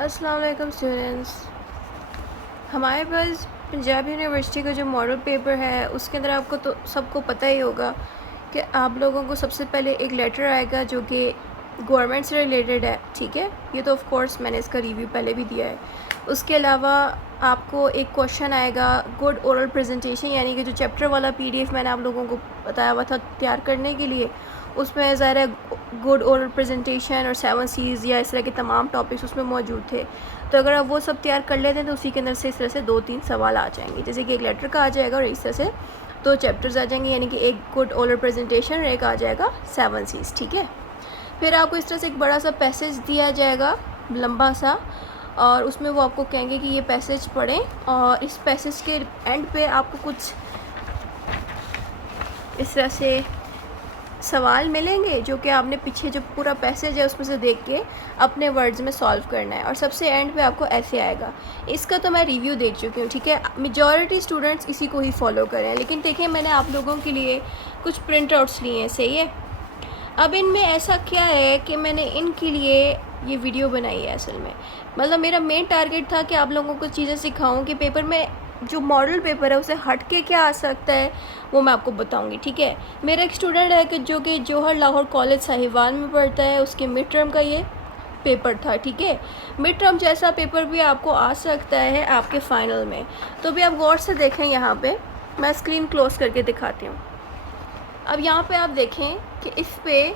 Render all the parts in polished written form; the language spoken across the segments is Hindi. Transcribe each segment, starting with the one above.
अस्सलाम वालेकुम स्टूडेंट्स। हमारे पास पंजाब यूनिवर्सिटी का जो मॉडल पेपर है उसके अंदर आपको तो सबको पता ही होगा कि आप लोगों को सबसे पहले एक लेटर आएगा जो कि गवर्नमेंट से रिलेटेड है। ठीक है, ये तो ऑफ कोर्स मैंने इसका रिव्यू पहले भी दिया है। उसके अलावा आपको एक क्वेश्चन आएगा गुड ओरल प्रेजेंटेशन, यानी कि जो चैप्टर वाला पीडीएफ मैंने आप लोगों को बताया हुआ था तैयार करने के लिए, उसमें ज़ाहिर है गुड ओरल प्रेजेंटेशन और 7 C's या इस तरह के तमाम टॉपिक्स उसमें मौजूद थे। तो अगर आप वो सब तैयार कर लेते हैं तो उसी के अंदर से इस तरह से 2-3 सवाल आ जाएंगे, जैसे कि एक लेटर का आ जाएगा और इस तरह से 2 चैप्टर्स आ जाएंगे, यानी कि एक गुड ओरल प्रेजेंटेशन और एक आ जाएगा 7 C's। ठीक है, फिर आपको इस तरह से एक बड़ा सा पैसेज दिया जाएगा लंबा सा, और उसमें वो आपको कहेंगे कि ये पैसेज पढ़ें, और इस पैसेज के एंड पे आपको कुछ इस तरह से सवाल मिलेंगे जो कि आपने पीछे जो पूरा पैसेज है उसमें से देख के अपने वर्ड्स में सॉल्व करना है, और सबसे एंड पे आपको ऐसे आएगा। इसका तो मैं रिव्यू दे चुकी हूँ। ठीक है, मेजॉरिटी स्टूडेंट्स इसी को ही फॉलो करें, लेकिन देखिए मैंने आप लोगों के लिए कुछ प्रिंट आउट्स लिए हैं। सही है, अब इनमें ऐसा क्या है कि मैंने इनके लिए ये वीडियो बनाई है। असल में मतलब मेरा मेन टारगेट था कि आप लोगों को चीज़ें सिखाऊं कि पेपर में जो मॉडल पेपर है उसे हट के क्या आ सकता है वो मैं आपको बताऊंगी। ठीक है, मेरा एक स्टूडेंट है कि जो कि जौहर लाहौर कॉलेज साहिवाल में पढ़ता है, उसके मिड टर्म का ये पेपर था। ठीक है, मिड टर्म जैसा पेपर भी आपको आ सकता है आपके फाइनल में, तो भी आप गौर से देखें। यहाँ पे मैं स्क्रीन क्लोज करके दिखाती हूँ। अब यहाँ पे आप देखें कि इस पे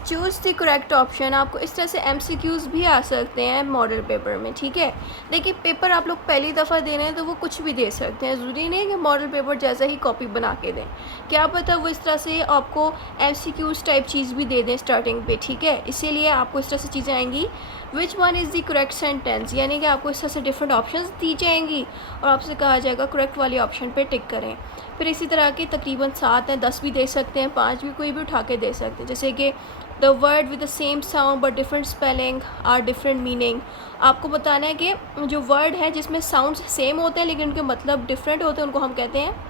चूज़ द करेक्ट ऑप्शन, आपको इस तरह से एमसीक्यूज़ भी आ सकते हैं मॉडल पेपर में। ठीक है, देखिए पेपर आप लोग पहली दफ़ा दे रहे हैं तो वो कुछ भी दे सकते हैं, ज़रूरी नहीं कि मॉडल पेपर जैसा ही कॉपी बना के दें, क्या पता वो इस तरह से आपको एमसीक्यूज़ टाइप चीज़ भी दे दें स्टार्टिंग पे। ठीक है, इसीलिए आपको इस तरह से चीज़ें आएंगी which one is the correct sentence, यानी कि आपको इस तरह से डिफरेंट ऑप्शन दी जाएंगी और आपसे कहा जाएगा करेक्ट वाली ऑप्शन पर टिक करें। फिर इसी तरह के तकरीबन 7 हैं, 10 भी दे सकते हैं, 5 भी, कोई भी उठा के दे सकते हैं। जैसे कि the word with the same sound but different spelling are different meaning, आपको बताना है कि जो वर्ड है जिसमें साउंड सेम होते हैं लेकिन उनके मतलब डिफरेंट होते हैं उनको हम कहते हैं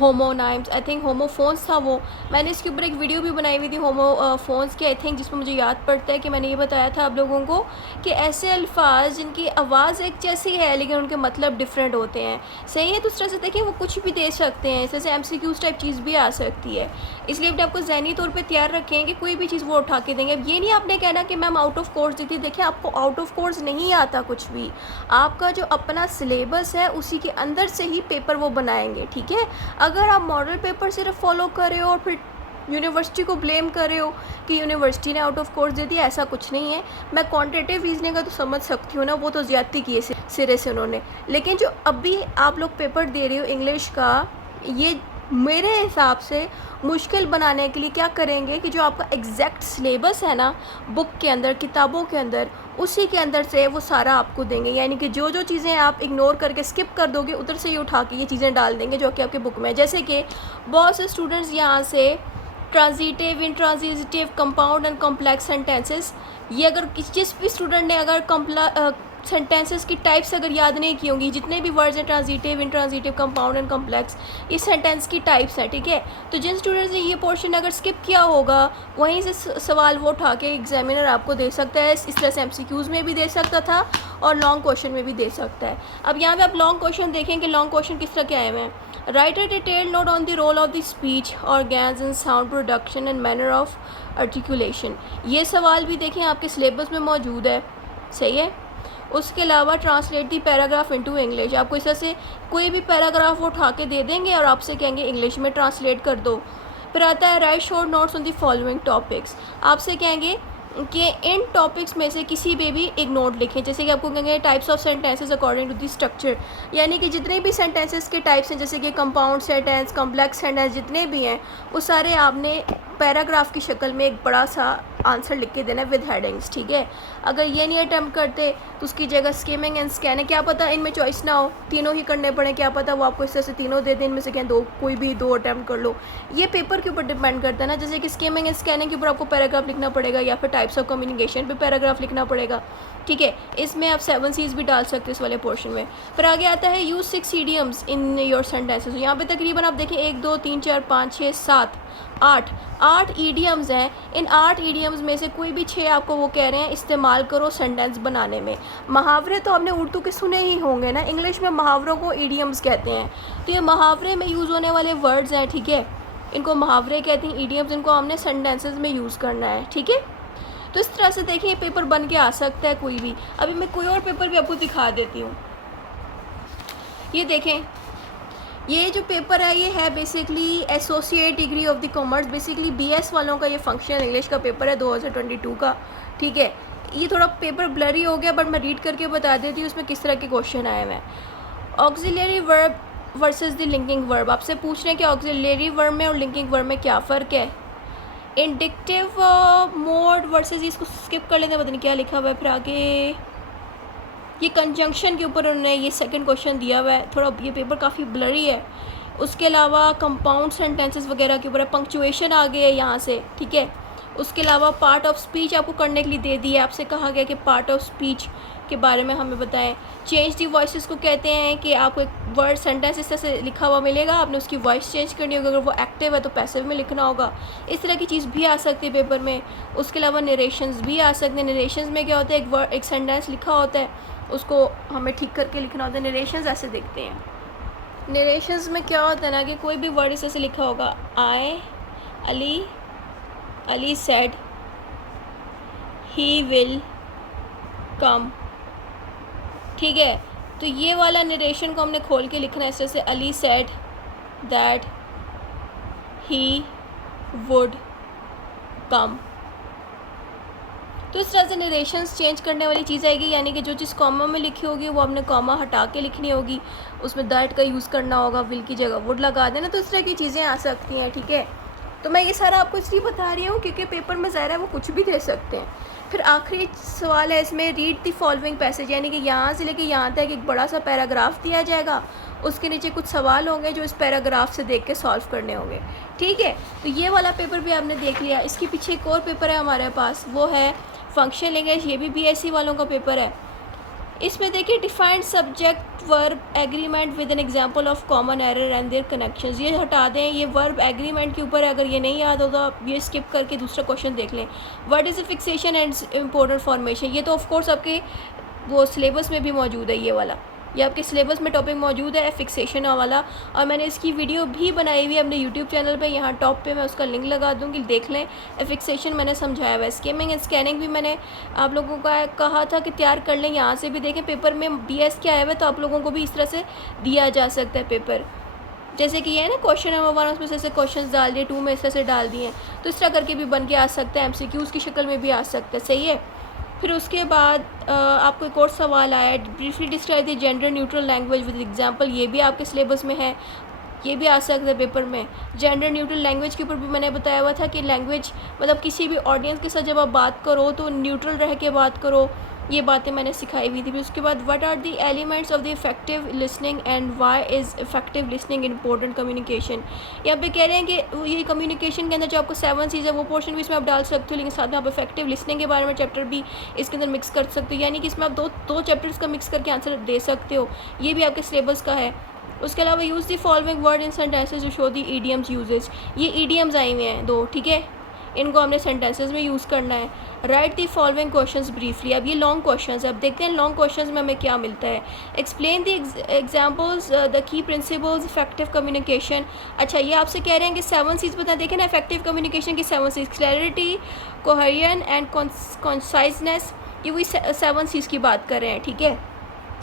होमोनाइम्स। आई थिंक होमोफोन्स था वो, मैंने इसके ऊपर एक वीडियो भी बनाई हुई थी होमोफोन्स की, आई थिंक, जिसमें मुझे याद पड़ता है कि मैंने ये बताया था आप लोगों को कि ऐसे अल्फाज जिनकी आवाज़ एक जैसी है लेकिन उनके मतलब डिफरेंट होते हैं। सही है, तो इस तरह से देखिए वो कुछ भी दे सकते हैं, इस तरह से एमसीक्यूज़ टाइप चीज़ भी आ सकती है, इसलिए अपने आपको ज़हनी तौर पर तैयार रखें कि कोई भी चीज़ वो उठा के देंगे। अब ये नहीं आपने कहना कि मैम आउट ऑफ कोर्स दी थी, देखिए आपको आउट ऑफ कोर्स नहीं आता कुछ भी, आपका जो अपना सिलेबस है उसी के अंदर से ही पेपर वो बनाएंगे। ठीक है, अगर आप मॉडल पेपर सिर्फ फॉलो कर रहे हो और फिर यूनिवर्सिटी को ब्लेम कर रहे हो कि यूनिवर्सिटी ने आउट ऑफ कोर्स दे दिया, ऐसा कुछ नहीं है। मैं क्वांटिटेटिव रीजनिंग का तो समझ सकती हूँ ना, वो तो ज़्यादती की है सिरे से उन्होंने, लेकिन जो अभी आप लोग पेपर दे रहे हो इंग्लिश का, ये मेरे हिसाब से मुश्किल बनाने के लिए क्या करेंगे कि जो आपका एग्जैक्ट सिलेबस है ना बुक के अंदर, किताबों के अंदर, उसी के अंदर से वो सारा आपको देंगे, यानी कि जो जो चीज़ें आप इग्नोर करके स्किप कर दोगे उधर से ही उठा के ये चीज़ें डाल देंगे जो कि आपके बुक में है। जैसे कि बहुत से स्टूडेंट्स यहाँ से transitive, intransitive, compound and complex sentences, ये अगर जिस भी स्टूडेंट ने अगर सेंटेंसेस की टाइप्स अगर याद नहीं की होंगी, जितने भी वर्ड्स हैं transitive, intransitive, compound and complex, ये सेंटेंस की टाइप्स हैं। ठीक है, तो जिन स्टूडेंट्स ने ये पोर्शन अगर स्किप किया होगा वहीं से सवाल वो उठा के एग्जामिनर आपको दे सकता है, इस तरह से एमसीक्यूज़ में भी दे सकता था और लॉन्ग क्वेश्चन में भी दे सकता है। अब यहाँ पे आप लॉन्ग क्वेश्चन देखें कि लॉन्ग क्वेश्चन किस तरह के आए हुए हैं। Write a detail note on the role of the speech organs in sound production and manner of articulation, ये सवाल भी देखें आपके सिलेबस में मौजूद है। सही है, उसके अलावा ट्रांसलेट दी पैराग्राफ इनटू इंग्लिश, आपको इस तरह से कोई भी पैराग्राफ वो उठा के दे देंगे और आपसे कहेंगे इंग्लिश में ट्रांसलेट कर दो। फिर आता है right short notes on the following topics, आपसे कहेंगे कि इन टॉपिक्स में से किसी पे भी एक नोट लिखें, जैसे कि आपको कहेंगे types of sentences according to the structure, यानी कि जितने भी सेंटेंसेस के टाइप्स हैं, जैसे कि कंपाउंड सेंटेंस, कॉम्प्लेक्स सेंटेंस, जितने भी हैं वो सारे आपने पैराग्राफ की शक्ल में एक बड़ा सा आंसर लिख के देना है विद हेडिंग्स। ठीक है, अगर ये नहीं अटैम्प्ट करते तो उसकी जगह स्किमिंग एंड स्कैनिंग, क्या पता इनमें चॉइस ना हो, तीनों ही करने पड़े, क्या पता वो आपको इस तरह से तीनों दे दें, इनमें से कहें दो, कोई भी 2 अटैम्प्ट कर लो, ये पेपर के ऊपर डिपेंड करता है ना। जैसे कि स्किमिंग एंड स्कैनिंग के ऊपर आपको पैराग्राफ लिखना पड़ेगा या फिर टाइप्स ऑफ कम्युनिकेशन पे पैराग्राफ लिखना पड़ेगा, ठीक है, इसमें आप 7 सीज भी डाल सकते हैं इस वाले पोर्शन में। फिर आगे आता है use 6 idioms in your sentences. यहाँ पे तकरीबन आप देखें 1 2 3 4 5 6 7 8 ईडियम्स हैं। इन 8 ईडियम्स में से कोई भी 6 आपको वो कह रहे हैं इस्तेमाल करो सेंटेंस बनाने में। मुहावरे तो आपने उर्दू के सुने ही होंगे ना, इंग्लिश में मुहावरों को ईडियम्स कहते हैं। तो ये मुहावरे में यूज़ होने वाले वर्ड्स हैं, ठीक है, इनको मुहावरे कहते हैं, ईडियम्स, इनको हमने सेंटेंसेस में यूज़ करना है, ठीक है। तो इस तरह से देखिए पेपर बन के आ सकता है कोई भी। अभी मैं कोई और पेपर भी आपको दिखा देती हूँ। ये देखें, ये जो पेपर है ये है basically associate degree of the commerce, basically BS वालों का ये फंक्शनल इंग्लिश का पेपर है 2022 का, ठीक है। ये थोड़ा पेपर ब्लरी हो गया बट मैं रीड करके बता देती हूँ उसमें किस तरह के क्वेश्चन आए हुए हैं। Auxiliary verb versus the linking verb, आपसे पूछ रहे हैं कि ऑक्सिलरी वर्ब में और लिंकिंग वर्ब में क्या फ़र्क है। इंडिक्टिव मोड वर्सेस, इसको स्किप कर लेते हैं, पता नहीं क्या लिखा हुआ है। फिर आगे ये कंजंक्शन के ऊपर उन्होंने ये सेकंड क्वेश्चन दिया हुआ है, थोड़ा ये पेपर काफ़ी ब्लरी है। उसके अलावा कंपाउंड सेंटेंसेस वगैरह के ऊपर है, पंक्चुएशन आ गई है यहाँ से, ठीक है। उसके अलावा पार्ट ऑफ स्पीच आपको करने के लिए दे दी है, आपसे कहा गया कि पार्ट ऑफ स्पीच के बारे में हमें बताएं। चेंज दी वॉइस को कहते हैं कि आपको एक वर्ड सेंटेंस इस तरह से लिखा हुआ मिलेगा, आपने उसकी वॉइस चेंज करनी होगी, अगर वो एक्टिव है तो पैसिव में लिखना होगा। इस तरह की चीज़ भी आ सकती है पेपर में। उसके अलावा नरेशंस भी आ सकते हैं। नरेशंस में क्या होता है, एक सेंटेंस लिखा होता है, उसको हमें ठीक करके लिखना होता है। नरेशंस ऐसे देखते हैं, नरेशंस में क्या होता है ना कि कोई भी वर्ड इस तरह से लिखा होगा, Ali said he will come, ठीक है। तो ये वाला नरेशन को हमने खोल के लिखना है इस तरह से, Ali said that he would come. तो इस तरह से नरेशंस चेंज करने वाली चीज़ आएगी, यानी कि जो चीज़ कॉमा में लिखी होगी वो आपने कॉमा हटा के लिखनी होगी, उसमें दैट का यूज़ करना होगा, विल की जगह वुड लगा देना। तो इस तरह की चीज़ें आ सकती हैं, ठीक है। तो मैं ये सारा आपको इसलिए बता रही हूँ क्योंकि पेपर में ज़ाहिर है वो कुछ भी दे सकते हैं। फिर आखिरी सवाल है इसमें, रीड द फॉलोइंग पैसेज, यानी कि यहाँ से लेके यहाँ तक एक बड़ा सा पैराग्राफ दिया जाएगा, उसके नीचे कुछ सवाल होंगे जो इस पैराग्राफ से देख के सॉल्व करने होंगे, ठीक है। तो ये वाला पेपर भी आपने देख लिया। इसके पीछे एक और पेपर है हमारे पास, वो है फंक्शनल इंग्लिश, ये भी बीएससी वालों का पेपर है। इसमें देखिए defined subject verb agreement with an example of common error and their connections, ये हटा दें, ये वर्ब एग्रीमेंट के ऊपर है, अगर ये नहीं याद होगा आप ये स्किप करके दूसरा क्वेश्चन देख लें। What is a fixation and important formation, ये तो ऑफ कोर्स आपके वो सिलेबस में भी मौजूद है, ये वाला ये आपके सिलेबस में टॉपिक मौजूद है फिक्सेशन वाला, और मैंने इसकी वीडियो भी बनाई हुई है अपने यूट्यूब चैनल पे, यहाँ टॉप पे मैं उसका लिंक लगा दूँगी, देख लें। फिक्सेशन मैंने समझाया हुआ है। स्किमिंग एंड स्कैनिंग भी मैंने आप लोगों का कहा था कि तैयार कर लें, यहाँ से भी देखें पेपर में BS के आए हुए, तो आप लोगों को भी इस तरह से दिया जा सकता है पेपर। जैसे कि ये है ना क्वेश्चन नंबर 1, उसमें से क्वेश्चन डाल दिए, 2 में इस तरह से डाल दिए, तो इस तरह करके भी बन के आ सकता है, MCQs की शक्ल में भी आ सकता है, सही है। फिर उसके बाद आपको एक और सवाल आया, briefly describe the gender neutral language with example, ये भी आपके सिलेबस में है, ये भी आ सकता है पेपर में। जेंडर न्यूट्रल लैंग्वेज के ऊपर भी मैंने बताया हुआ था कि लैंग्वेज मतलब किसी भी ऑडियंस के साथ जब आप बात करो तो न्यूट्रल रह के बात करो, ये बातें मैंने सिखाई हुई थी। फिर उसके बाद what are the elements of the effective listening and why is effective listening important communication, यहाँ पे कह रहे हैं कि ये कम्युनिकेशन के अंदर जो आपको 7 चीज़ है वो पोर्शन भी इसमें आप डाल सकते हो, लेकिन साथ में आप इफेक्टिव लिसनिंग के बारे में चैप्टर भी इसके अंदर मिक्स कर सकते हो, यानी कि इसमें आप दो चैप्टर्स का मिक्स करके आंसर दे सकते हो, ये भी आपके सिलेबस का है। उसके अलावा use the following word in sentences to show the idioms usages, ये ईडियम्स आई हुए हैं 2, ठीक है, इनको हमने सेंटेंसेस में यूज़ करना है। Right the following questions briefly, अब ये लॉन्ग क्वेश्चंस है, अब देखते हैं लॉन्ग क्वेश्चंस में हमें क्या मिलता है। Explain the examples the key principles effective communication, अच्छा ये आपसे कह रहे हैं कि 7 चीज़ बता, देखें ना इफेक्टिव कम्युनिकेशन की 7 चीज़, क्लैरिटी, कोहेरेंस एंड कॉन्साइजनेस, ये वही 7 चीज़ की बात कर रहे हैं, ठीक है।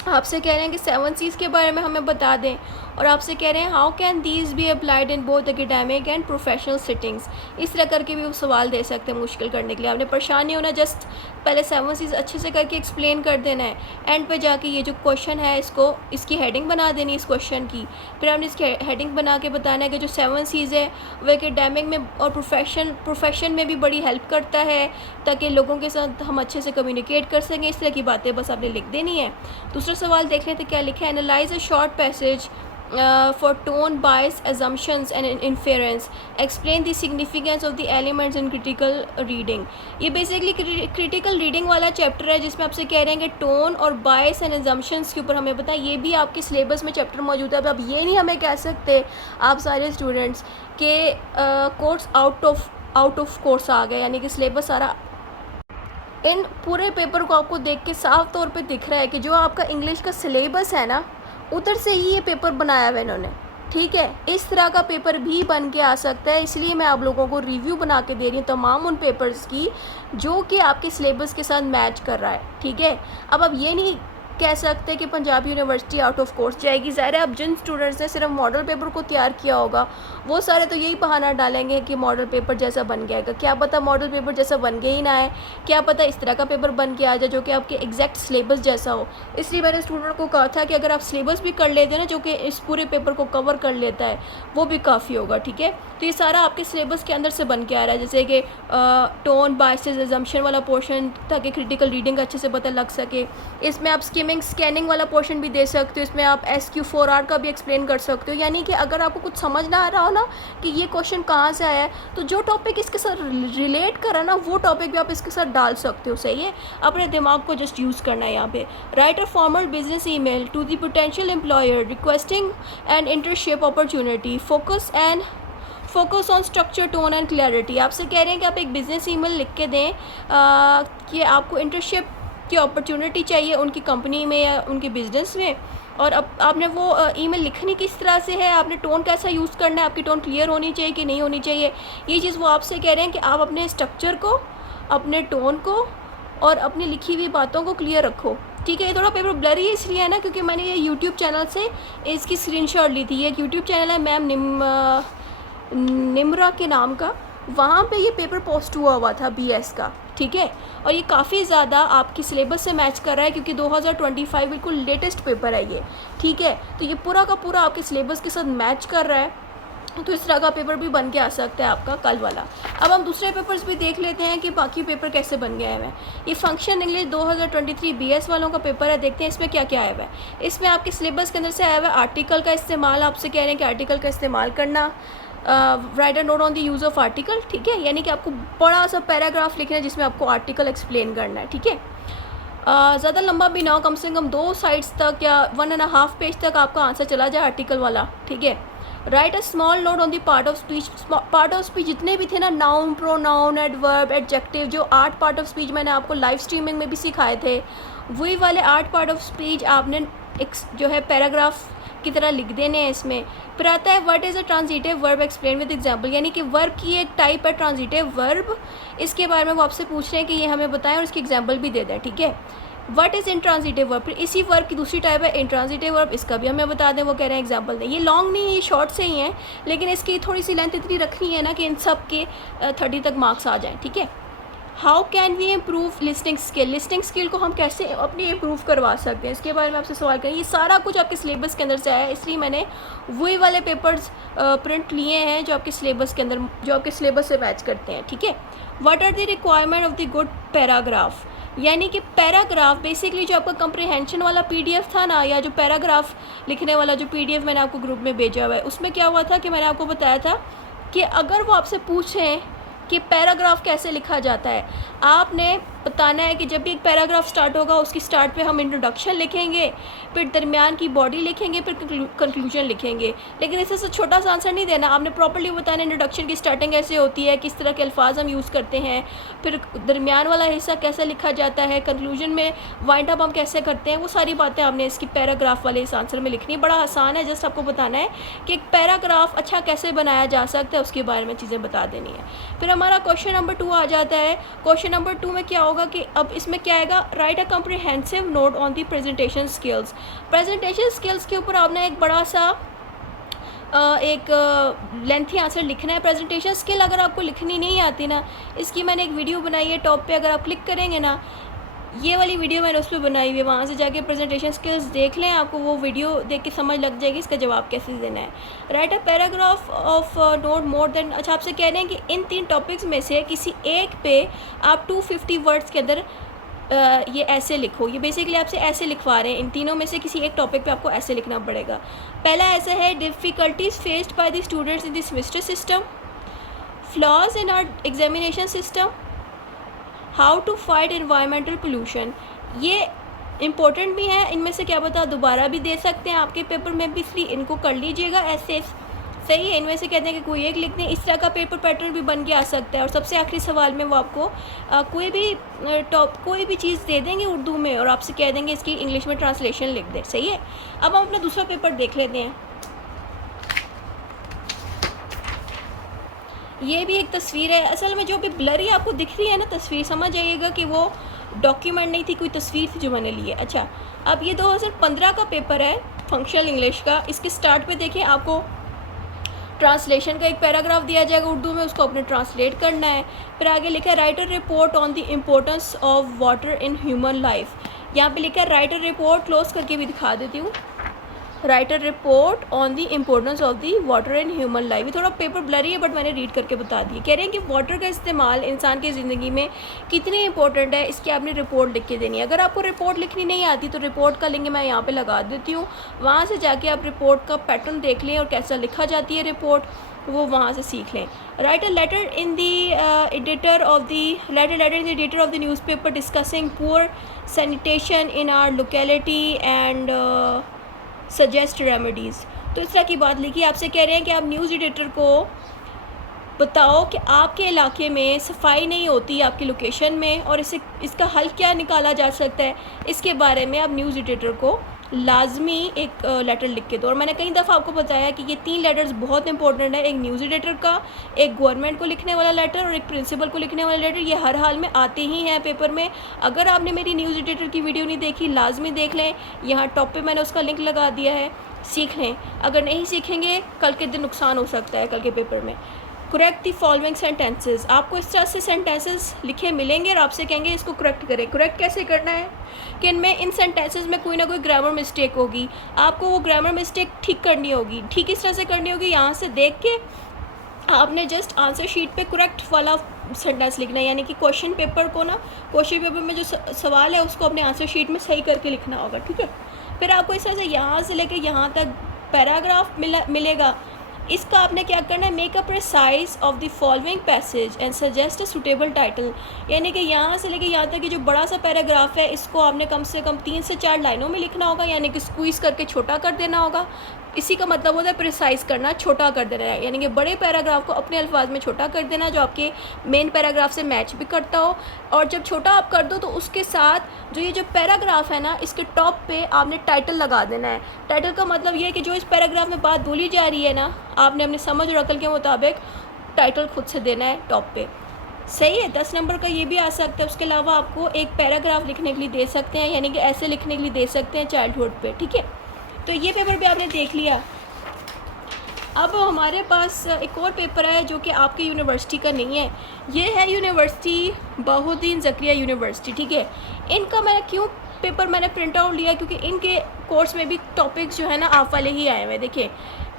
आपसे कह रहे हैं कि 7 चीज़ के बारे में हमें बता दें, और आपसे कह रहे हैं how can these be applied in both academic and professional sittings, इस तरह करके भी वो सवाल दे सकते हैं मुश्किल करने के लिए। आपने परेशान नहीं होना, जस्ट पहले 7 चीज़ अच्छे से करके एक्सप्लेन कर देना है, एंड पे जाके ये जो क्वेश्चन है इसकी हेडिंग बना देनी इस क्वेश्चन की, फिर आपने इसकी हेडिंग बना के बताना है कि जो 7 चीज़ है वो एकेडमिक में और प्रोफेशन में भी बड़ी हेल्प करता है, ताकि लोगों के साथ हम अच्छे से कम्युनिकेट कर सकें, इस तरह की बातें बस आपने लिख देनी है। दूसरा सवाल देख लेते क्या लिखा है, analyse a short passage for tone, bias, assumptions and inference. Explain the significance of the elements in critical reading. ये बेसिकली क्रिटिकल रीडिंग वाला चैप्टर है जिसमें आपसे कह रहे हैं कि टोन और बायस एंड एजम्पशंस के ऊपर हमें बताएं। ये भी आपके सिलेबस में चैप्टर मौजूद है। अब आप ये नहीं हमें कह सकते आप सारे स्टूडेंट्स के कोर्स आउट ऑफ कोर्स आ गए, यानी कि सिलेबस सारा इन पूरे पेपर को आपको देख के साफ तौर पे दिख रहा है कि जो आपका इंग्लिश का सिलेबस है ना, उधर से ही ये पेपर बनाया हुआ है इन्होंने। ठीक है, इस तरह का पेपर भी बन के आ सकता है, इसलिए मैं आप लोगों को रिव्यू बना के दे रही हूँ तमाम उन पेपर्स की जो कि आपके सिलेबस के साथ मैच कर रहा है। ठीक है, अब आप ये नहीं कह सकते कि Punjab university out of course जाएगी। ज़ाहिर है अब जिन स्टूडेंट्स ने सिर्फ मॉडल पेपर को तैयार किया होगा वो सारे तो यही बहाना डालेंगे कि मॉडल पेपर जैसा बन गया। क्या पता मॉडल पेपर जैसा बन के ही ना है, क्या पता इस तरह का पेपर बन के आ जाए जो कि आपके एग्जैक्ट सिलेबस जैसा हो। इसलिए मैंने स्टूडेंट को कहा था कि अगर आप सिलेबस भी कर लेते हैं ना, जो कि इस पूरे पेपर को कवर कर लेता है, वो भी काफ़ी होगा। ठीक है, तो ये सारा आपके सिलेबस के अंदर से बन के आ रहा है, जैसे कि टोन, बायसेस, अजम्पशन वाला पोर्शन, ताकि क्रिटिकल रीडिंग अच्छे से पता लग सके। इसमें आप स्कैनिंग वाला पोर्शन भी दे सकते हो, इसमें आप SQ4R का भी एक्सप्लेन कर सकते हो। यानी कि अगर आपको कुछ समझ ना आ रहा हो ना कि ये क्वेश्चन कहाँ से आया है, तो जो टॉपिक इसके साथ रिलेट करा ना, वो टॉपिक भी आप इसके साथ डाल सकते हो। सही है, अपने दिमाग को जस्ट यूज़ करना है यहाँ पे। Write a formal business email to the potential employer requesting an internship opportunity, focus on structure, tone and clarity. आपसे कह रहे हैं कि आप एक बिज़नेस ईमेल लिख के दें कि आपको इंटर्नशिप की अपॉर्चुनिटी चाहिए उनकी कंपनी में या उनके बिज़नेस में, और अब आपने वो ईमेल लिखनी किस तरह से है, आपने टोन कैसा यूज़ करना है, आपकी टोन क्लियर होनी चाहिए कि नहीं होनी चाहिए। ये चीज़ वो आपसे कह रहे हैं कि आप अपने स्ट्रक्चर को, अपने टोन को और अपनी लिखी हुई बातों को क्लियर रखो। ठीक है, ये थोड़ा पेपर ब्लरी इसलिए है ना क्योंकि मैंने ये यूट्यूब चैनल से इसकी स्क्रीनशॉट ली थी। ये एक यूट्यूब चैनल है मैम निम्रा के नाम का, वहाँ पे ये पेपर पोस्ट हुआ था BS का। ठीक है, और ये काफ़ी ज़्यादा आपकी सिलेबस से मैच कर रहा है क्योंकि 2025 बिल्कुल लेटेस्ट पेपर है ये। ठीक है, तो ये पूरा का पूरा आपके सिलेबस के साथ मैच कर रहा है, तो इस तरह का पेपर भी बन के आ सकता है आपका कल वाला। अब हम दूसरे पेपर्स भी देख लेते हैं कि बाकी पेपर कैसे बन गया है। ये फंक्शन इंग्लिश 2023 BS वालों का पेपर है, देखते हैं इसमें क्या क्या आया हुआ है। इसमें आपके सिलेबस के अंदर से आया हुआ है आर्टिकल का इस्तेमाल। आपसे कह रहे हैं कि आर्टिकल का इस्तेमाल करना, right a note on the use of article. ठीक है, यानी कि आपको बड़ा सा पैराग्राफ लिखना है जिसमें आपको आर्टिकल एक्सप्लेन करना है। ठीक है, ज़्यादा लंबा भी ना हो, कम से कम 2 साइड्स तक या 1.5 पेज तक आपका आंसर चला जाए आर्टिकल वाला। ठीक है, right a small note on the part of speech. Part of speech जितने भी थे ना, नाउन, प्रोनाउन, एडवर्ब, एडजेक्टिव, जो 8 पार्ट ऑफ स्पीच मैंने आपको लाइव स्ट्रीमिंग में भी सिखाए थे, वही वाले 8 पार्ट ऑफ स्पीच आपने एक जो है पैराग्राफ की तरह लिख देने हैं इसमें। फिर आता है what is a transitive verb explain with example, यानी कि वर्ब की एक टाइप है ट्रांजिटिव वर्ब, इसके बारे में वो आपसे पूछ रहे हैं कि ये हमें बताएं और इसकी एग्जांपल भी दे दें। ठीक है, व्हाट इज़ इंट्रांजिटिव वर्ब, फिर इसी वर्ब की दूसरी टाइप है इंट्रांजिटिव वर्ब, इसका भी हमें बता दें, वो कह रहे हैं एग्जांपल दें। ये लॉन्ग नहीं है, ये शॉर्ट से ही हैं, लेकिन इसकी थोड़ी सी लेंथ इतनी रखनी है ना कि इन सब के 30 तक मार्क्स आ जाएँ। ठीक है, how can we improve listening skill, listening skill को हम कैसे अपनी इम्प्रूव करवा सकते हैं, इसके बारे में आपसे सवाल करें। ये सारा कुछ आपके सिलेबस के अंदर से आया है, इसलिए मैंने वही वाले पेपर्स प्रिंट लिए हैं जो आपके सिलेबस के अंदर, जो आपके सिलेबस से मैच करते हैं। ठीक है, what are the requirement of the good paragraph, यानी कि पैराग्राफ बेसिकली जो आपका कंप्रीहेंशन वाला PDF था ना, या जो पैराग्राफ लिखने वाला जो PDF मैंने आपको ग्रुप में भेजा हुआ है, उसमें क्या हुआ था कि मैंने आपको बताया था कि अगर वो आपसे पूछें कि पैराग्राफ कैसे लिखा जाता है, आपने बताना है कि जब भी एक पैराग्राफ स्टार्ट होगा उसकी स्टार्ट पे हम इंट्रोडक्शन लिखेंगे, फिर दरमियान की बॉडी लिखेंगे, फिर कंक्लूजन लिखेंगे। लेकिन इससे से छोटा सा आंसर नहीं देना, आपने प्रॉपर्ली बताना इंट्रोडक्शन की स्टार्टिंग कैसे होती है, किस तरह के अल्फाज हम यूज़ करते हैं, फिर दरमियान वाला हिस्सा कैसे लिखा जाता है, कंक्लूजन में वाइंड अप हम कैसे करते हैं, वो सारी बातें आपने इसकी पैराग्राफ वाले इस आंसर में लिखनी। बड़ा आसान है, जस्ट आपको बताना है कि एक पैराग्राफ अच्छा कैसे बनाया जा सकता है, उसके बारे में चीज़ें बता देनी है। फिर हमारा क्वेश्चन नंबर 2 आ जाता है। क्वेश्चन नंबर 2 में क्या होगा कि अब इसमें क्या आएगा, right a comprehensive note on the presentation skills. Presentation skills के ऊपर आपने एक बड़ा सा एक लेंथी आंसर लिखना है। प्रेजेंटेशन स्किल अगर आपको लिखनी नहीं आती ना, इसकी मैंने एक वीडियो बनाई है टॉप पे, अगर आप क्लिक करेंगे ना, ये वाली वीडियो मैंने उस पर बनाई हुई है, वहाँ से जाके प्रेजेंटेशन स्किल्स देख लें, आपको वो वीडियो देख के समझ लग जाएगी इसका जवाब कैसे देना है। Right a paragraph of note more than, अच्छा आपसे कह रहे हैं कि इन 3 टॉपिक्स में से किसी एक पे आप 250 वर्ड्स के अंदर ये ऐसे लिखो। ये बेसिकली आपसे ऐसे लिखवा रहे हैं, इन तीनों में से किसी एक टॉपिक पे आपको ऐसे लिखना पड़ेगा। पहला ऐसा है, difficulties faced by the students in the semester system, flaws in our examination system, how to fight environmental pollution. ये इम्पोर्टेंट भी है, इनमें से क्या पता दोबारा भी दे सकते हैं आपके पेपर में भी, इसलिए इनको कर लीजिएगा ऐसे। सही है, इनमें से कहते हैं कि कोई एक लिख दें, इस तरह का पेपर पैटर्न भी बन के आ सकता है। और सबसे आखिरी सवाल में वो आपको कोई भी चीज़ दे देंगे उर्दू में और आपसे कह देंगे इसकी इंग्लिश में ट्रांसलेशन लिख दें। सही है, अब हम अपना दूसरा पेपर देख लेते हैं। ये भी एक तस्वीर है, असल में जो भी ब्लरी आपको दिख रही है ना तस्वीर, समझ जाइएगा कि वो डॉक्यूमेंट नहीं थी, कोई तस्वीर थी जो मैंने ली है। अच्छा, अब ये 2015 का पेपर है फंक्शनल इंग्लिश का। इसके स्टार्ट पे देखिए आपको ट्रांसलेशन का एक पैराग्राफ दिया जाएगा उर्दू में, उसको अपने ट्रांसलेट करना है। फिर आगे लिखा है right a report on the importance of water in human life. यहाँ पे लिखा है राइट अ रिपोर्ट, क्लोज करके भी दिखा देती हूँ, right a report on the importance of the water in human life. ये थोड़ा पेपर ब्लरी है बट मैंने रीड करके बता दिया। कह रहे हैं कि वाटर का इस्तेमाल इंसान की ज़िंदगी में कितनी इंपॉर्टेंट है, इसकी आपने रिपोर्ट लिख के देनी है। अगर आपको रिपोर्ट लिखनी नहीं आती तो रिपोर्ट का लिंक मैं यहाँ पे लगा देती हूँ, वहाँ से जाके आप रिपोर्ट का पैटर्न देख लें और कैसा लिखा जाती है रिपोर्ट, वो वहाँ से सीख लें। Write a letter in the editor of the newspaper discussing poor sanitation in our locality and suggest remedies. तो इस तरह की बात लिखी, आपसे कह रहे हैं कि आप न्यूज़ एडिटर को बताओ कि आपके इलाके में सफाई नहीं होती आपकी लोकेशन में और इसका हल क्या निकाला जा सकता है, इसके बारे में आप न्यूज़ एडिटर को लाजमी एक लेटर लिख के दो। और मैंने कई दफ़ा आपको बताया कि ये 3 लेटर्स बहुत इंपॉर्टेंट है, एक न्यूज़ एडिटर का, एक गवर्नमेंट को लिखने वाला लेटर और एक प्रिंसिपल को लिखने वाला लेटर। ये हर हाल में आते ही हैं पेपर में। अगर आपने मेरी न्यूज़ एडिटर की वीडियो नहीं देखी, लाजमी देख लें, यहाँ टॉप पे मैंने उसका लिंक लगा दिया है, सीख लें। अगर नहीं सीखेंगे कल के दिन नुकसान हो सकता है कल के पेपर में। करेक्ट दी फॉलोइंग सेंटेंसेस, आपको इस तरह से सेंटेंसेस लिखे मिलेंगे और आपसे कहेंगे इसको करेक्ट करें। करेक्ट कैसे करना है कि इनमें इन सेंटेंसेस में कोई ना कोई ग्रामर मिस्टेक होगी, आपको वो ग्रामर मिस्टेक ठीक करनी होगी। ठीक इस तरह से करनी होगी, यहाँ से देख के आपने जस्ट आंसर शीट पे करेक्ट वाला सेंटेंस लिखना है, यानी कि क्वेश्चन पेपर को ना, क्वेश्चन पेपर में जो सवाल है उसको अपने आंसर शीट में सही करके लिखना होगा। ठीक है, फिर आपको इस तरह से यहाँ से लेकर यहाँ तक पैराग्राफ मिलेगा। इसका आपने क्या करना है, make a precise of the following passage and suggest a suitable title. यानी कि यहाँ से लेके यहाँ तक कि जो बड़ा सा पैराग्राफ है इसको आपने कम से कम 3 से 4 लाइनों में लिखना होगा, यानी कि स्क्वीज़ करके छोटा कर देना होगा। इसी का मतलब होता है प्रिसाइज करना, छोटा कर देना है, यानी कि बड़े पैराग्राफ को अपने अल्फाज में छोटा कर देना जो आपके मेन पैराग्राफ से मैच भी करता हो। और जब छोटा आप कर दो तो उसके साथ जो ये जो पैराग्राफ है ना, इसके टॉप पे आपने टाइटल लगा देना है। टाइटल का मतलब ये है कि जो इस पैराग्राफ में बात बोली जा रही है ना, आपने अपने समझ और अकल के मुताबिक टाइटल खुद से देना है टॉप पे। सही है, 10 नंबर का ये भी आ सकता है। उसके अलावा आपको एक पैराग्राफ लिखने के लिए दे सकते हैं, यानी कि ऐसे लिखने के लिए दे सकते हैं चाइल्डहुड पे। ठीक है, तो ये पेपर भी आपने देख लिया। अब हमारे पास एक और पेपर है जो कि आपकी यूनिवर्सिटी का नहीं है, ये है यूनिवर्सिटी बहाउद्दीन ज़करिया यूनिवर्सिटी। ठीक है, इनका मैंने क्यों पेपर मैंने प्रिंट आउट लिया, क्योंकि इनके कोर्स में भी टॉपिक्स जो है ना आप वाले ही आए हुए हैं। देखिए,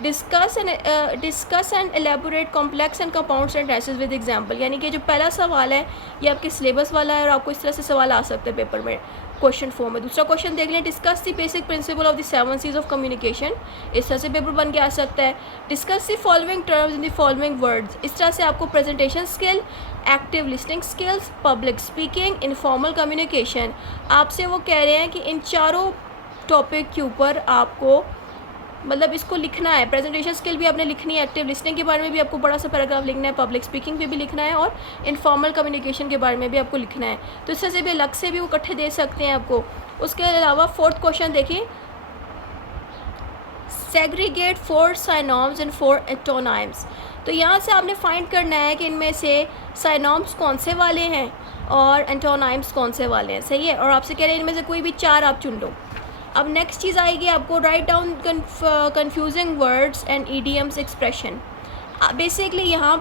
discuss and elaborate complex and compound sentences with example, यानी कि जो पहला सवाल है ये आपके सिलेबस वाला है और आपको इस तरह से सवाल आ सकते हैं पेपर में क्वेश्चन फॉर्म में। दूसरा क्वेश्चन देख लें, discuss the basic principle of the 7 C's of communication, इस तरह से पेपर बन के आ सकता है। Discuss the following terms in the following words, इस तरह से आपको presentation skill, active listening skills, public speaking, informal communication, आपसे वो कह रहे हैं कि इन चारों टॉपिक के ऊपर आपको मतलब इसको लिखना है। प्रेजेंटेशन स्किल भी आपने लिखनी है, एक्टिव लिसनिंग के बारे में भी आपको बड़ा सा पैराग्राफ लिखना है, पब्लिक स्पीकिंग पे भी लिखना है और इनफॉर्मल कम्युनिकेशन के बारे में भी आपको लिखना है। तो इस तरह से भी अलग से भी वो इकट्ठे दे सकते हैं आपको। उसके अलावा 4th क्वेश्चन देखिए, सेग्रीगेट 4 साइनॉम्स एंड 4 एंटोनिम्स। तो यहाँ से आपने फाइंड करना है कि इनमें से साइनॉम्स कौन से वाले हैं और एंटोनिम्स कौन से वाले हैं। सही है, और आपसे कह रहे हैं इनमें से कोई भी 4 आप चुन लो। अब नेक्स्ट चीज़ आएगी आपको, write down confusing words and EDMs expression. Basically यहाँ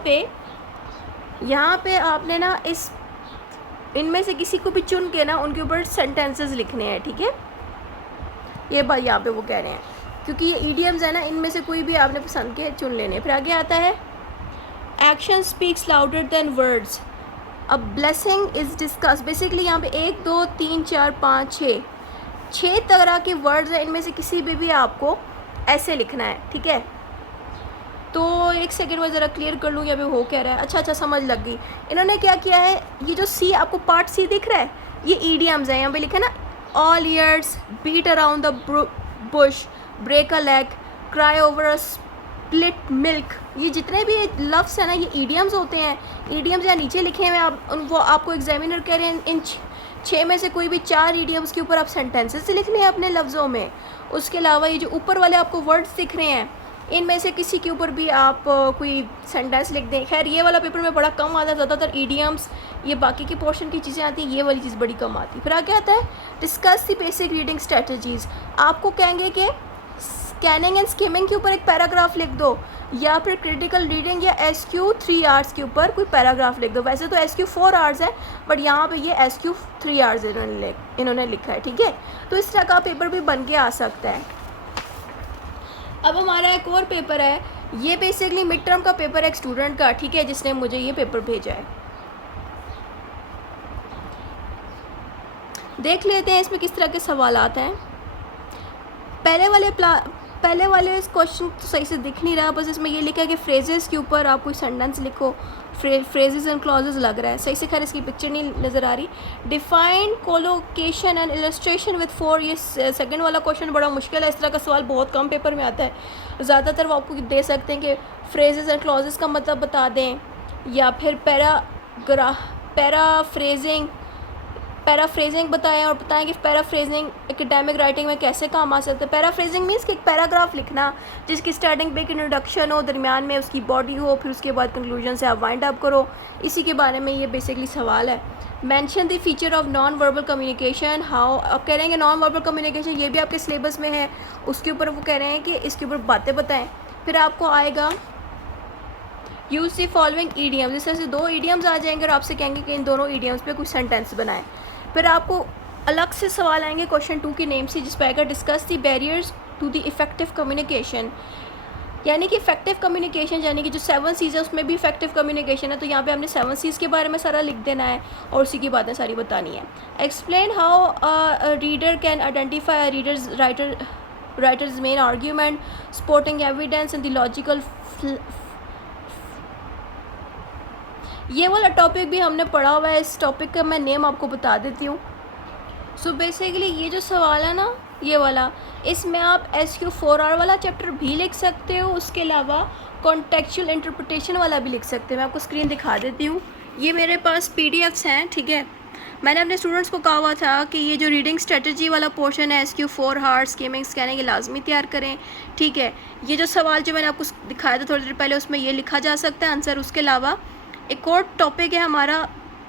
पे आपने ना इनमें से किसी को भी चुन के ना उनके ऊपर सेंटेंसेस लिखने हैं। ठीक है, ये बात यहाँ पे वो कह रहे हैं, क्योंकि ये ईडीएम्स है ना, इनमें से कोई भी आपने पसंद के चुन लेने। फिर आगे आता है, action speaks louder than words, अब ब्लेसिंग इज़ डिस्कस, बेसिकली यहाँ पे 1 2 3 4 5 6 तरह के वर्ड्स हैं, इनमें से किसी भी आपको ऐसे लिखना है, ठीक है। तो एक सेकेंड में ज़रा क्लियर कर लूँ यहाँ पे हो क्या रहा है। अच्छा समझ लग गई। इन्होंने क्या किया है, ये जो सी आपको पार्ट सी दिख रहा है, ये ईडियम्स है। यहाँ पे लिखा है ना, all ears, beat around the bush, break a leg, cry over a split milk, ये जितने भी लफ्ज़ हैं ना, ये ईडियम्स होते हैं। ईडियम्स यहाँ नीचे लिखे हुए हैं, वो आपको एग्जामिनर कह रहे हैं इन 6 में से कोई भी 4 ईडियम्स के ऊपर आप सेंटेंसेस लिखने हैं अपने लफ्ज़ों में। उसके अलावा ये जो ऊपर वाले आपको वर्ड्स दिख रहे हैं, इनमें से किसी के ऊपर भी आप कोई सेंटेंस लिख दें। खैर ये वाला पेपर में बड़ा कम आता है, ज़्यादातर ईडियम्स, ये बाकी के पोर्शन की चीज़ें आती हैं, ये वाली चीज़ बड़ी कम आती है। फिर आगे आता है discuss the basic reading strategies. आपको कहेंगे कि स्कैनिंग एंड स्किमिंग के ऊपर एक पैराग्राफ लिख दो, या फिर क्रिटिकल रीडिंग या SQ 3 आवर्स के ऊपर कोई पैराग्राफ लिख दो। वैसे तो SQ 4 आवर्स है, बट यहाँ पे ये SQ 3 आवर्स इन्होंने लिखा है, ठीक है। तो इस तरह का पेपर भी बन के आ सकता है। अब हमारा एक और पेपर है, ये बेसिकली मिड टर्म का पेपर है एक स्टूडेंट का, ठीक है, जिसने मुझे ये पेपर भेजा है। देख लेते हैं इसमें किस तरह के सवाल आते हैं। पहले वाले इस क्वेश्चन तो सही से दिख नहीं रहा, बस इसमें ये लिखा है कि फ्रेजेस के ऊपर आप कोई सेंटेंस लिखो। फ्रेजेस एंड क्लॉजेस लग रहा है सही से, खैर इसकी पिक्चर नहीं नज़र आ रही। Define collocation and illustration with 4, ये सेकंड वाला क्वेश्चन बड़ा मुश्किल है। इस तरह का सवाल बहुत कम पेपर में आता है। ज़्यादातर वो आपको दे सकते हैं कि फ्रेजेस एंड क्लॉजेस का मतलब बता दें, या फिर पैराफ्रेजिंग बताएं, और बताएं कि पैराफ्रेजिंग एकेडमिक राइटिंग में कैसे काम आ सकता है। पैराफ्रेजिंग मीन्स कि एक पैराग्राफ लिखना जिसकी स्टार्टिंग पे एक इंट्रोडक्शन हो, दरमियान में उसकी बॉडी हो, फिर उसके बाद कंक्लूजन से आप वाइंड अप करो। इसी के बारे में ये बेसिकली सवाल है। Mention the feature of non verbal communication, how, आप कह रहे हैं कि नॉन वर्बल कम्युनिकेशन ये भी आपके सिलेबस में है, उसके ऊपर वो कह रहे हैं कि इसके ऊपर बातें बताएँ। फिर आपको आएगा यूज़ द फॉलोइंग ईडियम्स, इस तरह से 2 ईडियम्स आ जाएंगे और आपसे कहेंगे कि इन दोनों ईडियम्स पे कुछ सेंटेंस बनाएं। फिर आपको अलग से सवाल आएंगे क्वेश्चन 2 के नेम से, जिस पर आएगा discuss the barriers to the effective communication, यानी कि इफेक्टिव कम्युनिकेशन, यानी कि जो 7 C's है उसमें भी इफेक्टिव कम्युनिकेशन है। तो यहाँ पे हमने 7 C's के बारे में सारा लिख देना है और उसी की बातें सारी बतानी है। Explain how reader can identify writers main argument, supporting evidence and the logical. ये वाला टॉपिक भी हमने पढ़ा हुआ है, इस टॉपिक का मैं नेम आपको बता देती हूँ। सो बेसिकली ये जो सवाल है ना, ये वाला, इसमें आप SQ 4R वाला चैप्टर भी लिख सकते हो, उसके अलावा कॉन्टेक्चुअल इंटरप्रिटेशन वाला भी लिख सकते हो। मैं आपको स्क्रीन दिखा देती हूँ, ये मेरे पास PDFs हैं, ठीक है। मैंने अपने स्टूडेंट्स को कहा हुआ था कि ये जो रीडिंग स्ट्रेटजी वाला पोर्शन है SQ 4 हार्ड स्किमिंग स्कैनिंग, ये लाजमी तैयार करें, ठीक है। ये जो सवाल जो मैंने आपको दिखाया था थोड़ी देर पहले, उसमें ये लिखा जा सकता है आंसर। उसके अलावा एक और टॉपिक है हमारा,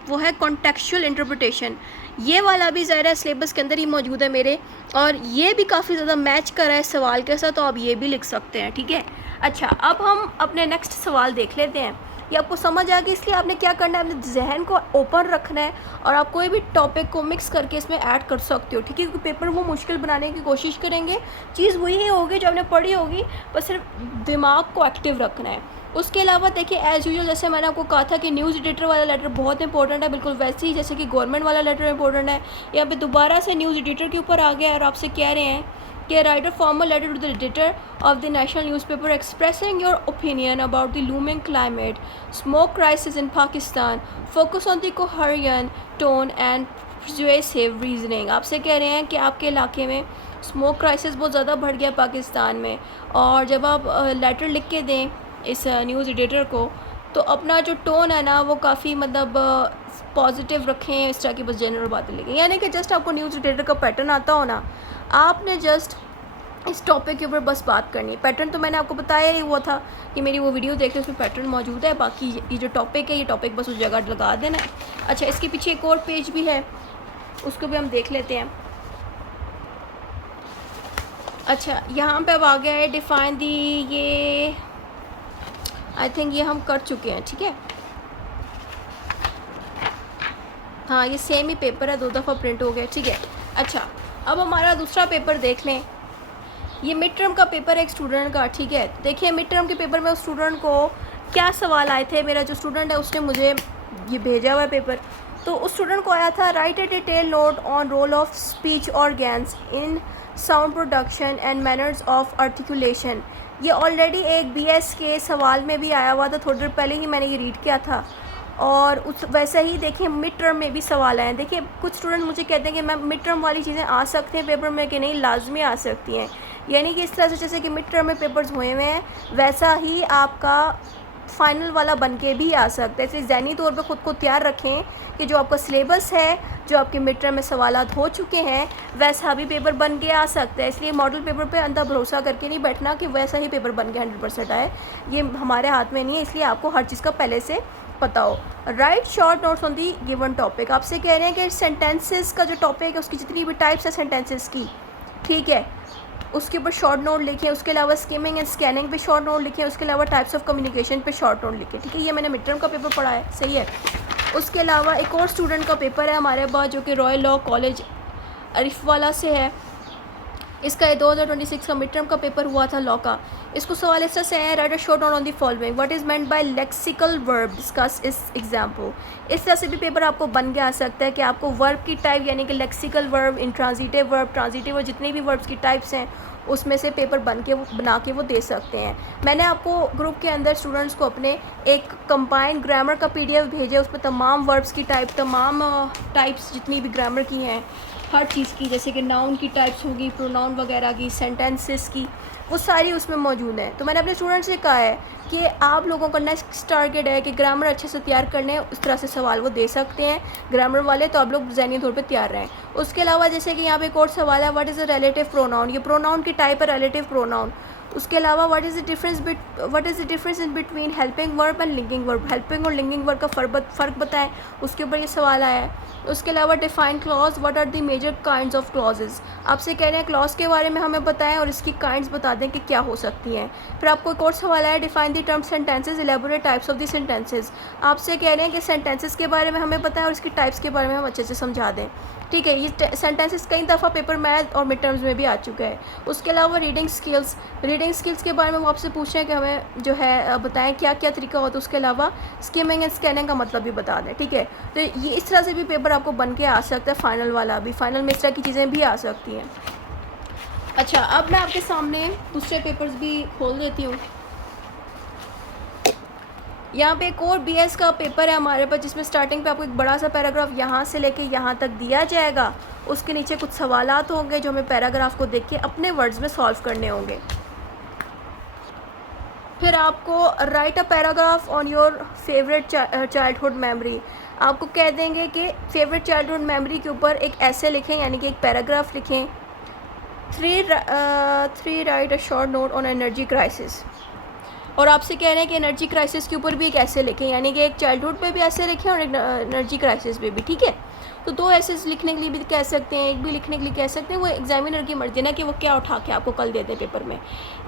वो है कॉन्टेक्चुअल इंटरप्रिटेशन। ये वाला भी ज़ाहिर है सिलेबस के अंदर ही मौजूद है मेरे, और ये भी काफ़ी ज़्यादा मैच कर रहा है सवाल के साथ, तो आप ये भी लिख सकते हैं, ठीक है। अच्छा, अब हम अपने नेक्स्ट सवाल देख लेते हैं। ये आपको समझ आ गई, इसलिए आपने क्या करना है, अपने जहन को ओपन रखना है और आप कोई भी टॉपिक को मिक्स करके इसमें ऐड कर सकते हो, ठीक है। क्योंकि पेपर वो मुश्किल बनाने की कोशिश करेंगे, चीज़ वही ही होगी जो आपने पढ़ी होगी, बस सिर्फ दिमाग को एक्टिव रखना है। उसके अलावा देखिए, एज़ यूजुअल जैसे मैंने आपको कहा था कि न्यूज़ एडिटर वाला लेटर बहुत इंपॉर्टेंट है, बिल्कुल वैसे ही जैसे कि गवर्नमेंट वाला लेटर इंपॉर्टेंट है। यहाँ पे दोबारा से न्यूज़ एडिटर के ऊपर आ गया और आपसे कह रहे हैं कि write a formal letter to the editor of the national newspaper expressing your opinion about the looming climate, smoke crisis in Pakistan, focus on the coherent tone and persuasive reasoning. आपसे कह रहे हैं कि आपके इलाके में स्मोक क्राइसिस बहुत ज़्यादा बढ़ गया पाकिस्तान में, और जब आप लेटर लिख के दें इस न्यूज़ एडिटर को, तो अपना जो टोन है ना वो काफ़ी मतलब पॉजिटिव रखें, इस तरह की बस जनरल बातें लिखें। यानी कि जस्ट आपको न्यूज़ एडिटर का पैटर्न आता हो ना, आपने जस्ट इस टॉपिक के ऊपर बस बात करनी है। पैटर्न तो मैंने आपको बताया ही हुआ था कि मेरी वो वीडियो देख के उसमें पैटर्न मौजूद है, बाकी ये जो टॉपिक है, ये टॉपिक बस उस जगह लगा देना है। अच्छा, इसके पीछे एक और पेज भी है, उसको भी हम देख लेते हैं। अच्छा, यहाँ पे अब आ गया है डिफाइन दी, ये आई थिंक ये हम कर चुके हैं, ठीक है। हाँ, ये सेम ही पेपर है, 2 दफ़ा प्रिंट हो गया, ठीक है। अच्छा, अब हमारा दूसरा पेपर देख लें। ये मिड टर्म का पेपर है एक स्टूडेंट का, ठीक है। देखिए मिड टर्म के पेपर में उस स्टूडेंट को क्या सवाल आए थे। मेरा जो स्टूडेंट है उसने मुझे ये भेजा हुआ है पेपर। तो उस स्टूडेंट को आया था right A detail note on roll of speech organs in sound production and manners of articulation. ये ऑलरेडी एक बीएस के सवाल में भी आया हुआ था, थोड़ी देर पहले ही मैंने ये रीड किया था। और उस वैसे ही देखिए मिड टर्म में भी सवाल आए हैं। देखिए कुछ स्टूडेंट मुझे कहते हैं कि मैम मिड टर्म वाली चीज़ें आ सकती हैं पेपर में कि नहीं, लाजमी आ सकती हैं। यानी कि इस तरह से जैसे कि मिड टर्म में पेपर्स हुए हुए हैं वैसा ही आपका फ़ाइनल वाला बन के भी आ सकता है। इसलिए ज़हनी तौर पे ख़ुद को तैयार रखें कि जो आपका सिलेबस है, जो आपके मिड टर्म में सवालात हो चुके हैं, वैसा भी पेपर बन के आ सकता है। इसलिए मॉडल पेपर पे अंधा भरोसा करके नहीं बैठना कि वैसा ही पेपर बन के 100% आए, ये हमारे हाथ में नहीं है। इसलिए आपको हर चीज़ का पहले से पता हो। Right short notes on the given topic. आपसे कह रहे हैं कि सेंटेंसेस का जो टॉपिक है उसकी जितनी भी टाइप्स है सेंटेंसेस की, ठीक है, उसके ऊपर शॉर्ट नोट लिखें। उसके अलावा स्किमिंग एंड स्कैनिंग पे शॉर्ट नोट लिखें। उसके अलावा टाइप्स ऑफ कम्युनिकेशन पे शॉर्ट नोट लिखें, ठीक है। ये मैंने मिड टर्म का पेपर पढ़ा है, सही है। उसके अलावा एक और स्टूडेंट का पेपर है हमारे पास जो कि रॉयल लॉ कॉलेज अरिफवाला से है। इसका 2026 का मिड टर्म का पेपर हुआ था लॉ का। इसको सवाल इस तरह से है, right a short note on the following, what is meant by lexical verb, discuss इस एग्जाम्पल। इस तरह से भी पेपर आपको बन के आ सकता है कि आपको वर्ब की टाइप यानी कि lexical verb, intransitive verb, transitive और जितनी भी वर्ब्स की टाइप्स हैं उसमें से पेपर बना के वो दे सकते हैं। मैंने आपको ग्रुप के अंदर स्टूडेंट्स को अपने एक कंबाइंड ग्रामर का PDF भेजा, उसमें तमाम वर्ब्स की टाइप, तमाम टाइप्स जितनी भी ग्रामर की हैं हर चीज़ की, जैसे कि नाउन की टाइप्स होगी, प्रोनाउन वगैरह की, सेंटेंसेस की, वो सारी उसमें मौजूद है। तो मैंने अपने स्टूडेंट्स से कहा है कि आप लोगों का नेक्स्ट टारगेट है कि ग्रामर अच्छे से तैयार करने, उस तरह से सवाल वो दे सकते हैं ग्रामर वाले, तो आप लोग ज़हनी तौर पे तैयार रहें। उसके अलावा जैसे कि यहाँ पे एक और सवाल है, what is a relative pronoun. ये प्रोनाउन की टाइप है रिलेटिव प्रोनाउन। उसके अलावा what is the difference in between helping verb and linking verb. Helping और लिंकिंग वर्ब का फ़र्क बताएं, उसके ऊपर ये सवाल आया है। उसके अलावा define clause, what are the major kinds of clauses. आपसे कह रहे हैं क्लॉज के बारे में हमें बताएं और इसकी काइंड्स बता दें कि क्या हो सकती हैं। फिर आपको एक और सवाल आया, define the term sentences, elaborate types of the sentences. आपसे कह रहे हैं कि सेंटेंसेस के बारे में हमें बताएं और इसकी टाइप्स के बारे में हम अच्छे से समझा दें, ठीक है। ये सेंटेंसेस कई दफ़ा पेपर मैथ और मिड टर्म्स में भी आ चुका है। उसके अलावा रीडिंग स्किल्स के बारे में वो आपसे पूछ रहे हैं कि हमें जो है बताएं क्या क्या तरीका होता है। उसके अलावा स्किमिंग एंड स्कैनिंग का मतलब भी बता दें, ठीक है। तो ये इस तरह से भी पेपर आपको बन के आ सकता है, फाइनल वाला भी। फाइनल में इस तरह की चीज़ें भी आ सकती हैं। अच्छा, अब मैं आपके सामने दूसरे पेपर्स भी खोल देती हूँ। यहाँ पे एक और BS का पेपर है हमारे पास, जिसमें स्टार्टिंग पे आपको एक बड़ा सा पैराग्राफ यहाँ से लेके यहाँ तक दिया जाएगा। उसके नीचे कुछ सवालात होंगे जो हमें पैराग्राफ को देख के अपने वर्ड्स में सॉल्व करने होंगे। फिर आपको right a paragraph on your favourite childhood memory. आपको कह देंगे कि फेवरेट चाइल्डहुड मेमोरी के ऊपर एक ऐसे लिखें, यानी कि एक पैराग्राफ लिखें। Three right a short note on energy crisis. और आपसे कह रहे हैं कि एनर्जी क्राइसिस के ऊपर भी एक ऐसे लिखें, यानी कि एक चाइल्डहुड पे भी ऐसे लिखें और एक एनर्जी क्राइसिस पे भी, ठीक है। तो 2 ऐसे लिखने के लिए भी कह सकते हैं, एक भी लिखने के लिए कह सकते हैं। वो एग्जामिनर की मर्जी ना कि वो क्या उठा के आपको कल देते हैं पेपर में।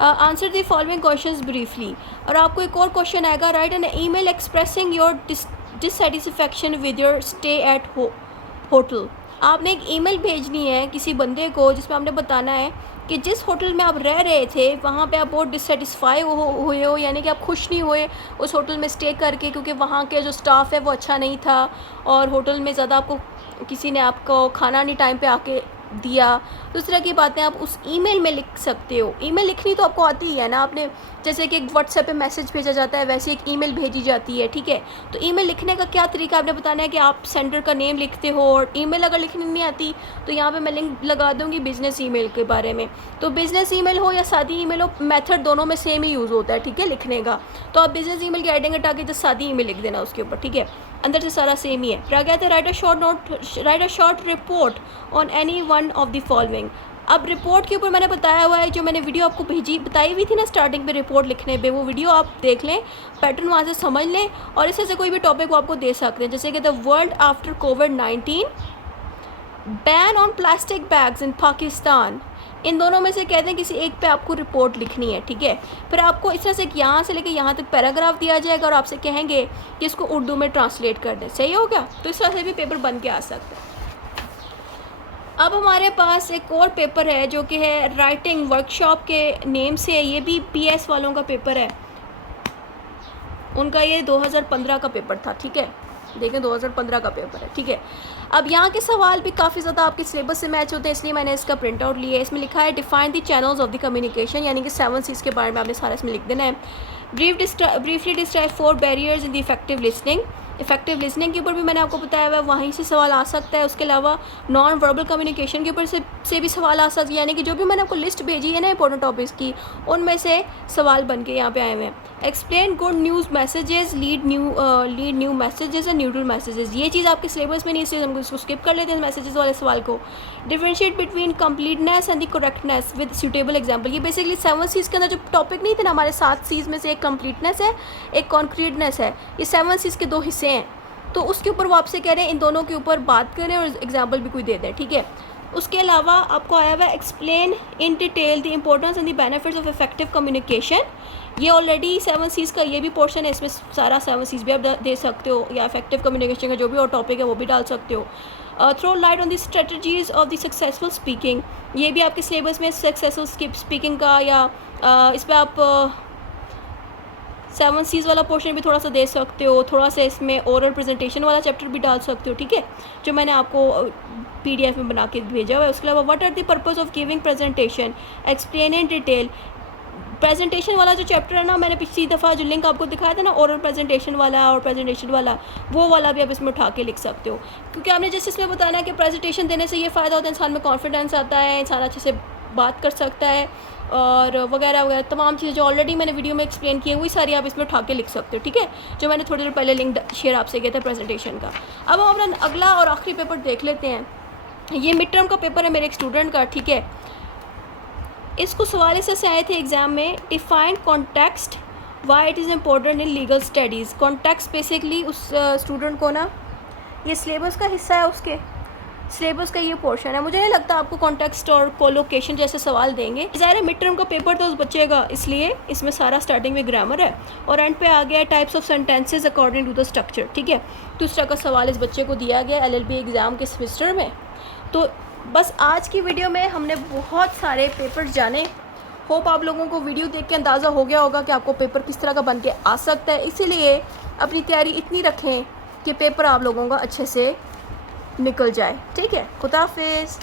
Answer the following questions briefly. और आपको एक और क्वेश्चन आएगा, write an email expressing your dissatisfaction with your stay at hotel. आपने एक ईमेल भेजनी है किसी बंदे को जिसमें आपने बताना है कि जिस होटल में आप रह रहे थे वहाँ पे आप बहुत डिससेटिस्फाई हुए हो, यानी कि आप खुश नहीं हुए उस होटल में स्टे करके, क्योंकि वहाँ के जो स्टाफ है वो अच्छा नहीं था और होटल में ज़्यादा आपको किसी ने आपको खाना नहीं टाइम पे आके दिया। तो इस तरह की बातें आप उस ईमेल में लिख सकते हो। ईमेल लिखनी तो आपको आती ही है ना, आपने जैसे कि एक व्हाट्सएप पे मैसेज भेजा जाता है वैसे एक ईमेल भेजी जाती है, ठीक है। तो ईमेल लिखने का क्या तरीका आपने बताना है कि आप सेंडर का नेम लिखते हो। और ईमेल अगर लिखनी नहीं आती तो यहाँ पे मैं लिंक लगा दूँगी बिज़नेस ईमेल के बारे में। तो बिज़नेस ईमेल हो या सादी ईमेल हो, मेथड दोनों में सेम ही यूज़ होता है, ठीक है, लिखने का। तो आप बिज़नेस ईमेल की हेडिंग हटा के तो सादी ईमेल लिख देना उसके ऊपर, ठीक है। अंदर से सारा सेम ही है। फिर आ गया था right a short report on any one of the following. अब रिपोर्ट के ऊपर मैंने बताया हुआ है, जो मैंने वीडियो आपको बताई हुई थी ना स्टार्टिंग पे रिपोर्ट लिखने पे, वो वीडियो आप देख लें, पैटर्न वहाँ से समझ लें और इससे कोई भी टॉपिक वो आपको दे सकते हैं। जैसे कि द वर्ल्ड आफ्टर कोविड-19, ban on plastic bags in Pakistan. इन दोनों में से कहते हैं किसी एक पे आपको रिपोर्ट लिखनी है, ठीक है। फिर आपको इस तरह से यहाँ से लेके यहाँ तक पैराग्राफ दिया जाएगा और आपसे कहेंगे कि इसको उर्दू में ट्रांसलेट कर दें। सही हो गया? तो इस तरह से भी पेपर बन के आ सकता है। अब हमारे पास एक और पेपर है जो कि है राइटिंग वर्कशॉप के नेम से है। ये भी PS वालों का पेपर है, उनका ये 2015 का पेपर था, ठीक है। देखें 2015 का पेपर है, ठीक है। अब यहाँ के सवाल भी काफ़ी ज़्यादा आपके सिलेबस से मैच होते हैं, इसलिए मैंने इसका प्रिंट आउट लिया है। इसमें लिखा है define the channels of the communication, यानी कि 7 C's के बारे में आपने सारा इसमें लिख देना है। Briefly describe 4 barriers in the effective listening. Effective listening के ऊपर भी मैंने आपको बताया हुआ है, वहीं से सवाल आ सकता है। उसके अलावा नॉन वर्बल कम्युनिकेशन के ऊपर से भी सवाल आ सकता है, यानी कि जो भी मैंने आपको लिस्ट भेजी है ना इंपॉर्टेंट टॉपिक्स की, उनमें से सवाल बन के यहाँ पे आए हुए हैं। Explain good news messages, lead new messages and neutral messages. ये चीज़ आपके सिलेबस में नहीं, इसलिए हम इसको स्किप कर लेते हैं मैसेजेस वाले सवाल को। Differentiate between completeness and the correctness with suitable example. ये बेसिकली 7 C's के अंदर जो टॉपिक नहीं थे ना हमारे 7 C's में से एक कंप्लीटनेस है, एक कॉन्क्रीटनेस है। ये 7 C's के 2 हिस्से हैं, तो उसके ऊपर वो आपसे कह रहे हैं इन दोनों के ऊपर बात करें और एग्जाम्पल भी कोई दे दें, ठीक है। उसके अलावा आपको आया हुआ है explain in detail the importance and the benefits of effective communication. ये ऑलरेडी 7 C's का ये भी पोर्शन है, इसमें सारा 7 C's भी आप दे सकते हो, या इफेक्टिव कम्युनिकेशन का जो भी और टॉपिक है वो भी डाल सकते हो। Throw light on the strategies of the successful speaking. ये भी आपके सिलेबस में सक्सेसफुल स्पीकिंग का, या इस पर आप 7 C's वाला पोर्शन भी थोड़ा सा दे सकते हो। थोड़ा सा इसमें ओरल प्रेजेंटेशन वाला चैप्टर भी डाल सकते हो, ठीक है, जो मैंने आपको PDF में बना के भेजा हुआ है। उसके अलावा what are the purpose of giving presentation, explain in detail. Presentation वाला जो चैप्टर है ना, मैंने पिछली दफ़ा जो लिंक आपको दिखाया था ना, ओरल प्रेजेंटेशन वाला और प्रेजेंटेशन वाला, वो वाला भी आप इसमें उठा के लिख सकते हो, क्योंकि आपने जैसे इसमें बताया कि प्रेजेंटेशन देने से ये फ़ायदा होता है, इंसान में कॉन्फिडेंस आता है, इंसान अच्छे से बात कर सकता है और वगैरह वगैरह तमाम चीज़ें जो ऑलरेडी मैंने वीडियो में एक्सप्लेन की है, वही सारी आप इसमें उठा के लिख सकते हो, ठीक है, जो मैंने थोड़ी देर पहले लिंक शेयर आपसे किया था प्रेजेंटेशन का। अब हम अपना अगला और आखिरी पेपर देख लेते हैं। ये मिड टर्म का पेपर है मेरे एक स्टूडेंट का, ठीक है। इसको सवाल ऐसे आए थे एग्ज़ाम में, define context why it is important in legal studies. Context basically उस स्टूडेंट को ना, ये सिलेबस का हिस्सा है, उसके सिलेबस का ये पोर्शन है। मुझे नहीं लगता आपको कॉन्टेक्स्ट और कोलोकेशन जैसे सवाल देंगे। ज़ाहिर मिड टर्म का पेपर तो उस बच्चे का, इसलिए इसमें सारा स्टार्टिंग में ग्रामर है और एंड पे आ गया types of sentences according to the structure, ठीक है। तो इस तरह का सवाल इस बच्चे को दिया गया LLB एग्ज़ाम के सेमेस्टर में। तो बस आज की वीडियो में हमने बहुत सारे पेपर्स जाने। होप आप लोगों को वीडियो देख के अंदाज़ा हो गया होगा कि आपको पेपर किस तरह का बन के आ सकता है। इसीलिए अपनी तैयारी इतनी रखें कि पेपर आप लोगों का अच्छे से निकल जाए, ठीक है। खुदा हाफिज़।